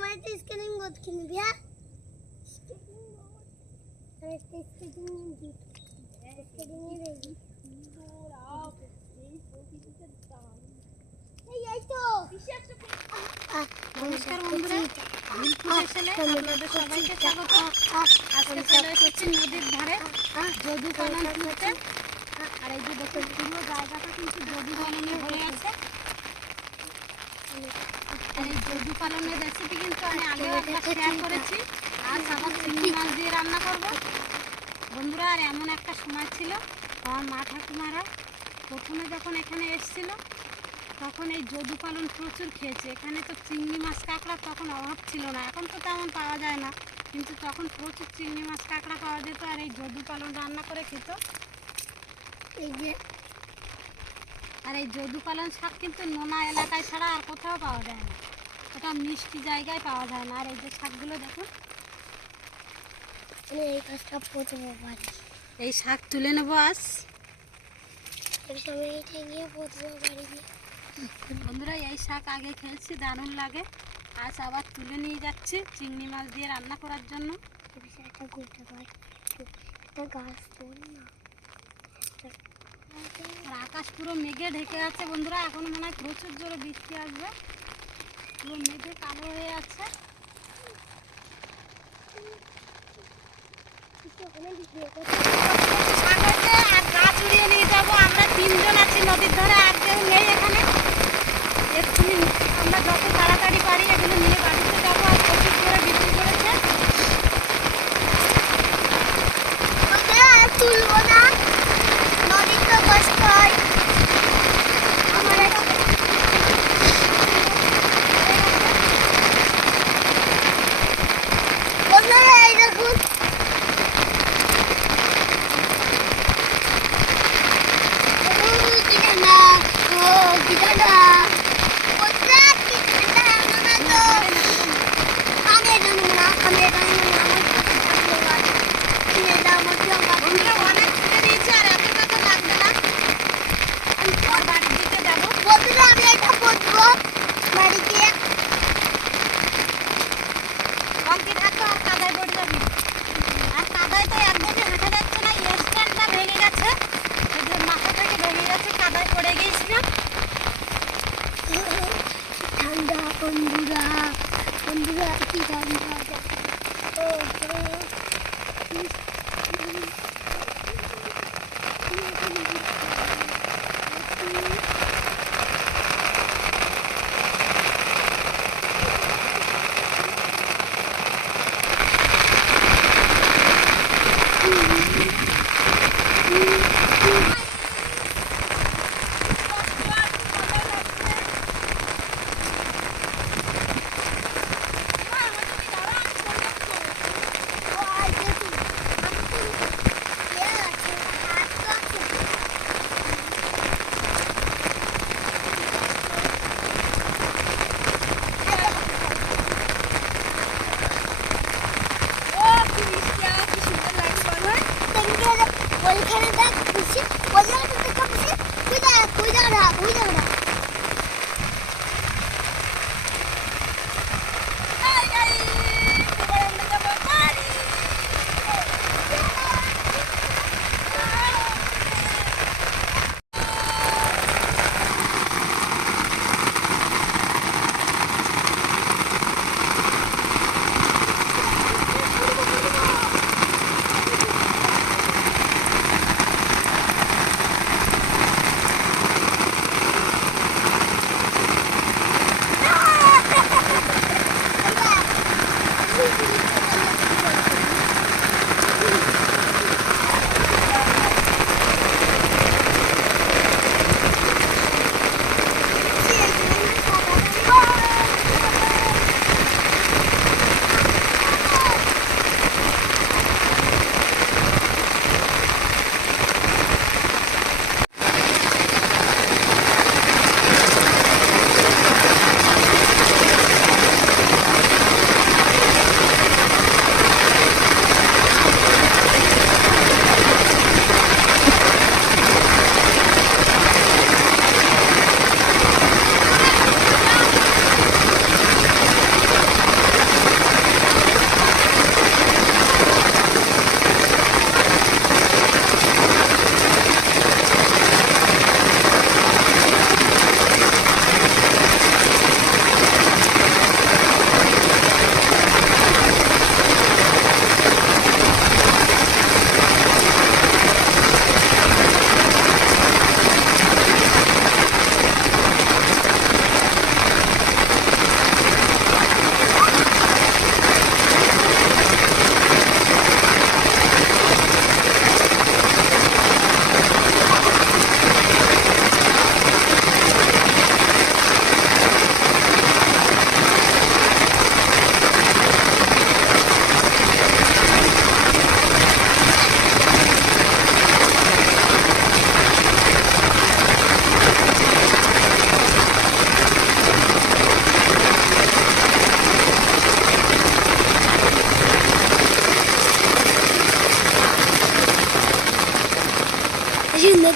আমার একটা skating board কিনবি হ্যাঁ আর এই এই এই তো নমস্কার বন্ধুরা আপনাদের সবাইকে স্বাগত। আজকে চলে এসেছি নদীর ধারে যদু পালন আর এই যে দেখুন পুরো জায়গাটা কিন্তু যদু ভরে আছে। আর এই যদু পালনের রেসিপি কিন্তু আমি আগেও একটা শেয়ার করেছি। আজ আবার চিংড়ি মাছ দিয়ে রান্না করব। বন্ধুরা আর এমন একটা সময় ছিল আমার মা ঠাকুমারা প্রথমে যখন এখানে এসেছিল তখন এই যদু পালন প্রচুর খেয়েছে। এখানে তো চিংড়ি মাছ কাঁকড়া তখন অভাব ছিল না। এখন তো তেমন পাওয়া যায় না। কিন্তু তখন প্রচুর চিংড়ি মাছ কাঁকড়া পাওয়া যেত আর এই যদু পালন রান্না করে খেত। এই যে আর এই যদু পালন শাক কিন্তু নোনা এলাকায় ছাড়া আর কোথাও পাওয়া যায় না। এটা মিষ্টি জায়গায় পাওয়া যায় না। আর এই যে শাকগুলো দেখুন। এই পারি এই শাক তুলে নেব আজ। বন্ধুরা এই শাক আগে খেয়েছি দারুণ লাগে। আজ আবার তুলে নিয়ে যাচ্ছি চিংড়ি মাছ দিয়ে রান্না করার জন্য। গাছ না। আর আকাশ পুরো মেঘে ঢেকে আছে বন্ধুরা। এখন মনে হয় প্রচুর জোরে বৃষ্টি আসবে। পুরো মেঘে কালো হয়ে আছে। আর নিয়ে যাব। আমরা তিনজন আছি নদীর ধারে, আর কেউ নেই এখানে। এক্ষুনি আমরা যত তাড়াতাড়ি পারি এগুলো নিয়ে বাড়িতে geçeceğim.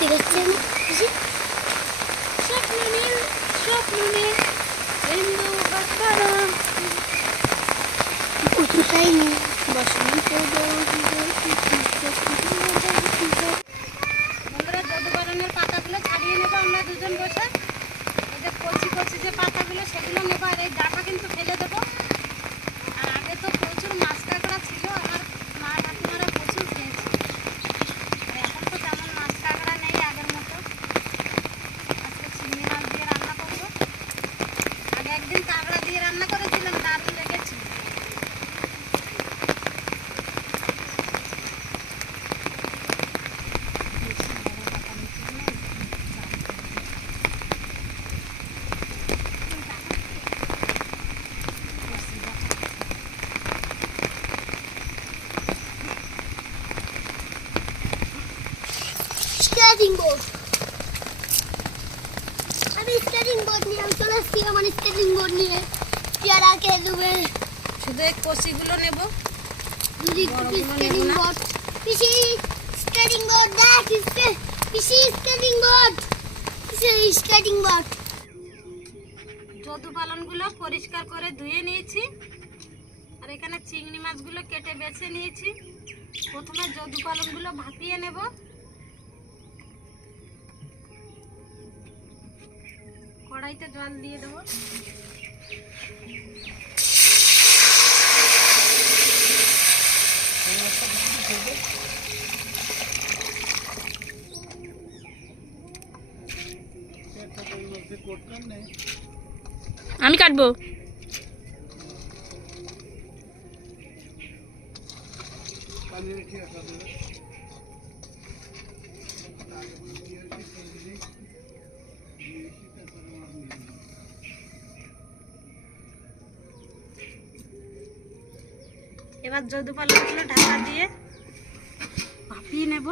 Gracias. স্কেটিং বোর্ড আমি স্কেটিং বোর্ড নিয়ে আমি চলে এসেছি আমার স্কেটিং বোর্ড নিয়ে। পেয়ারা খেয়ে দেবে শুধু এই কচিগুলো নেব। দুদি স্কেটিং বোর্ড পিসি স্কেটিং বোর্ড দেখ পিসি স্কেটিং বোর্ড পিসি স্কেটিং বোর্ড যদু পালনগুলো পরিষ্কার করে ধুয়ে নিয়েছি। আর এখানে চিংড়ি মাছগুলো কেটে বেছে নিয়েছি। প্রথমে যদু পালনগুলো ভাপিয়ে নেব। কড়াইতে জল দিয়ে দেবো। আমি কাটবো। যদু পালনগুলো ঢাকা দিয়ে ভাপিয়ে নেব।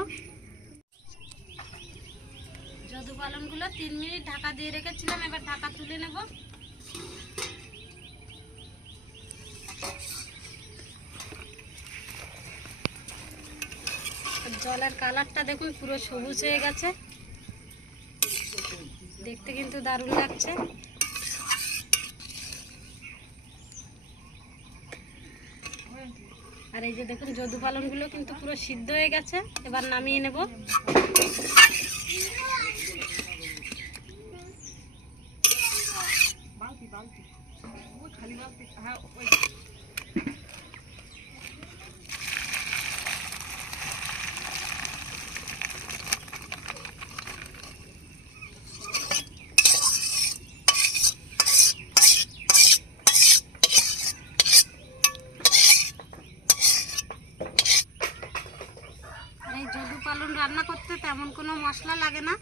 যদু পালনগুলো তিন মিনিট ঢাকা দিয়ে রেখেছিলাম, এবার ঢাকা তুলে নেব। জলের কালারটা দেখুন, পুরো সবুজ হয়ে গেছে। দেখতে কিন্তু দারুণ লাগছে। আর এই যে দেখুন যদু পালনগুলো কিন্তু পুরো সিদ্ধ হয়ে গেছে। এবার নামিয়ে নেব। আর এই যদু পালন রান্না করতে তেমন কোনো মশলা লাগে না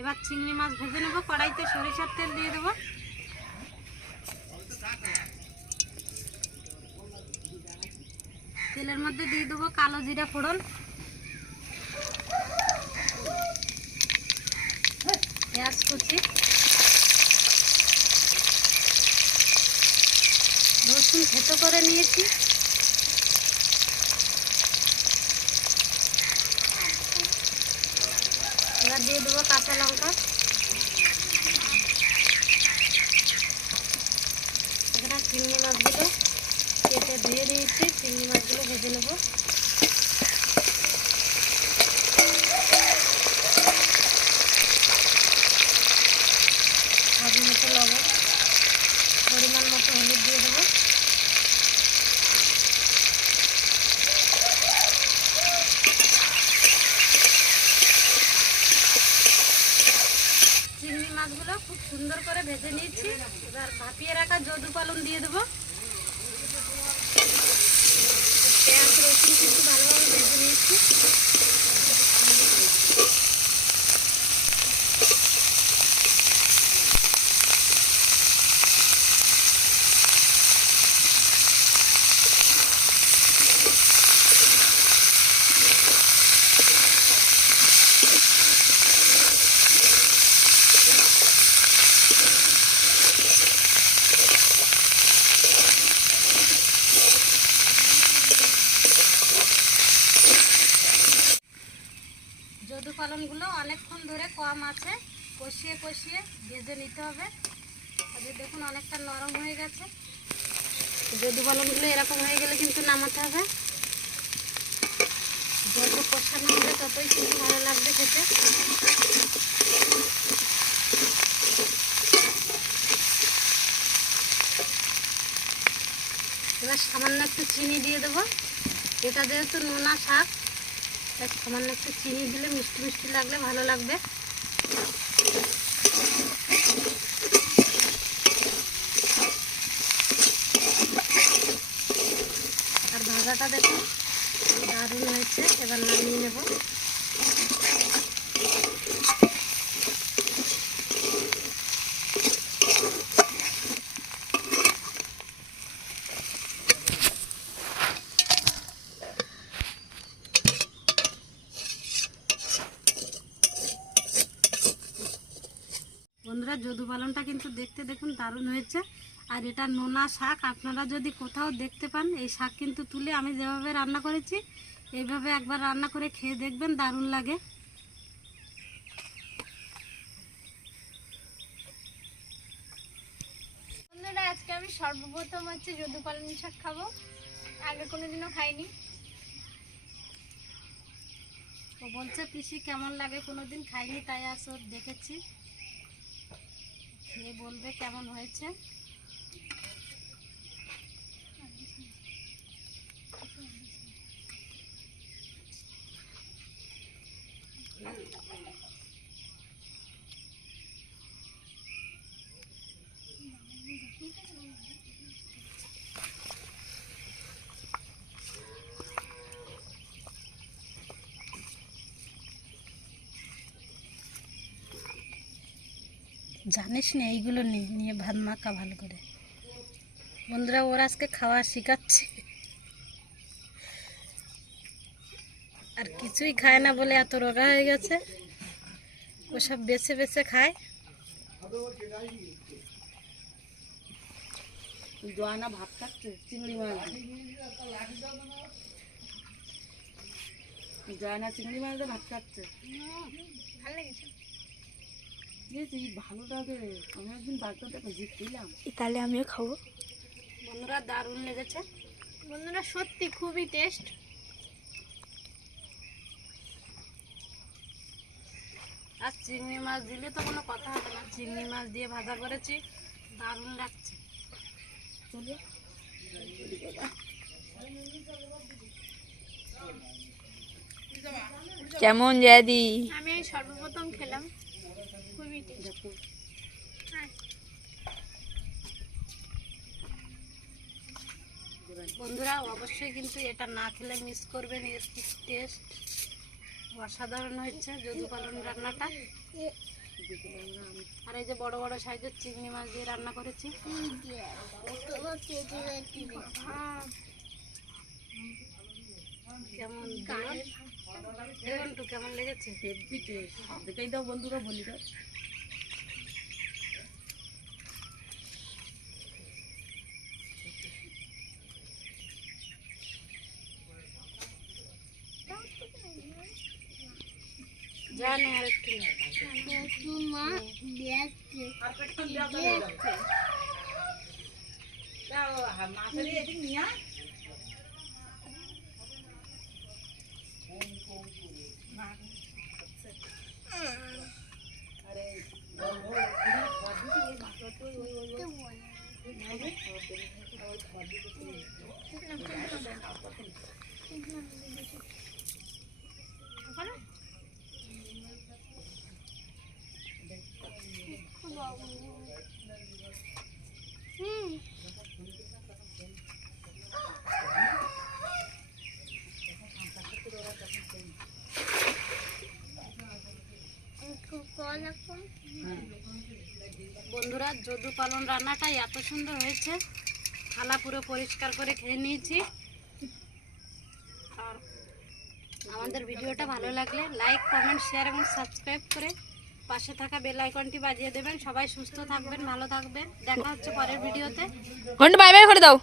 এবার চিংড়ি মাছ ভেজে নেব কড়াইতে সরিষার তেল দিয়ে দেবো তেলের মধ্যে দিয়ে দেবো কালো জিরা ফোড়ন। পেঁয়াজ কুচি। রসুন থেতো করে নিয়েছি এবার দিয়ে দেবো কাঁচা লঙ্কা এখানে চিংড়ি মাছগুলো কেটে ধুয়ে চিংড়ি মাছগুলো ভেজে নেব স্বাদ মতো লবণ পরিমাণ মতো হলুদ দিয়ে দেবো চিংড়ি মাছগুলো খুব সুন্দর করে ভেজে নিয়েছি এবার ভাপিয়ে রাখা যদু পালন দিয়ে দেবো কিন্তু ভালোভাবে ভেজে নিয়েছি যদু পালনগুলো অনেকক্ষণ ধরে কম আছে। কষিয়ে কষিয়ে ভেজে নিতে হবে। আর দেখুন অনেকটা নরম হয়ে গেছে। যদু পালনগুলো এরকম হয়ে গেলে কিন্তু নামাতে হবে। যত কষানো হবে, ততই কিন্তু ভালো লাগবে খেতে। এবার সামান্য একটু চিনি দিয়ে দেবো। এটা যেহেতু নোনা শাক সামান্য একটু চিনি দিলে মিষ্টি মিষ্টি লাগলে ভালো লাগবে আর ভাজাটা দেখুন দারুণ হয়েছে এবার নামিয়ে নেব বন্ধুরা যদু পালনটা কিন্তু দেখতে দেখুন দারুণ হয়েছে। আর এটা নোনা শাক আপনারা যদি কোথাও দেখতে পান এই শাক কিন্তু তুলে আমি যেভাবে রান্না করেছি এইভাবে একবার রান্না করে খেয়ে দেখবেন দারুণ লাগে। বন্ধুরা আজকে আমি সর্বপ্রথম হচ্ছে যদু পালন শাক খাব। আগে কোনোদিনও খাইনি। তো বলছে পিসি কেমন লাগে? কোনোদিন খাইনি তাই আসো দেখেছি। খেয়ে বলবে কেমন হয়েছে। জানিস না এইগুলো নিয়ে নিয়ে ভাত মাখা ভালো করে। বন্ধুরা ওরা আজকে খাওয়া শিখাচ্ছে। আর কিছুই খায় না বলে এত রোগা হয়ে গেছে। ওসব বেছে বেছে খায়। জয়না ভাত খাচ্ছে চিংড়ি মাছ। জয়না চিংড়ি মাছ দিয়ে ভাত খাচ্ছে। ভালো লেগেছে দিয়েছি ভালো লাগে আমি একদিন বাড়িতে দেখো জিত দিলাম তাহলে আমিও খাব। বন্ধুরা দারুণ লেগেছে। বন্ধুরা সত্যি খুবই টেস্ট। আর চিংড়ি মাছ দিলে তো কোনো কথা হবে না। চিংড়ি মাছ দিয়ে ভাজা করেছি। দারুণ লাগছে। চলো। কেমন জাদি আমি সর্বপ্রথম খেলাম। বন্ধুরা, অবশ্যই কিন্তু এটা না খেলে মিস করবেন, এর টেস্ট অসাধারণ হচ্ছে যদু পালন রান্নাটা। আর এই যে বড় বড় সাইজের চিংড়ি মাছ দিয়ে রান্না করেছি। কেমন কেমন লেগেছে? বন্ধুরা বলি দাও জানি আর একটু মা দেখছে হুম খুব কল এখন বন্ধুরা, যদু পালন রান্নাটা এত সুন্দর হয়েছে। থালা পুরো পরিষ্কার করে খেয়ে নিয়েছি। আর আমাদের ভিডিওটা ভালো লাগলে লাইক, কমেন্ট শেয়ার এবং সাবস্ক্রাইব করে পাশে থাকা বেল আইকনটি বাজিয়ে দেবেন। সবাই সুস্থ থাকবেন, ভালো থাকবেন। দেখা হচ্ছে পরের ভিডিওতে। ঘণ্টা বাই বাই করে দাও।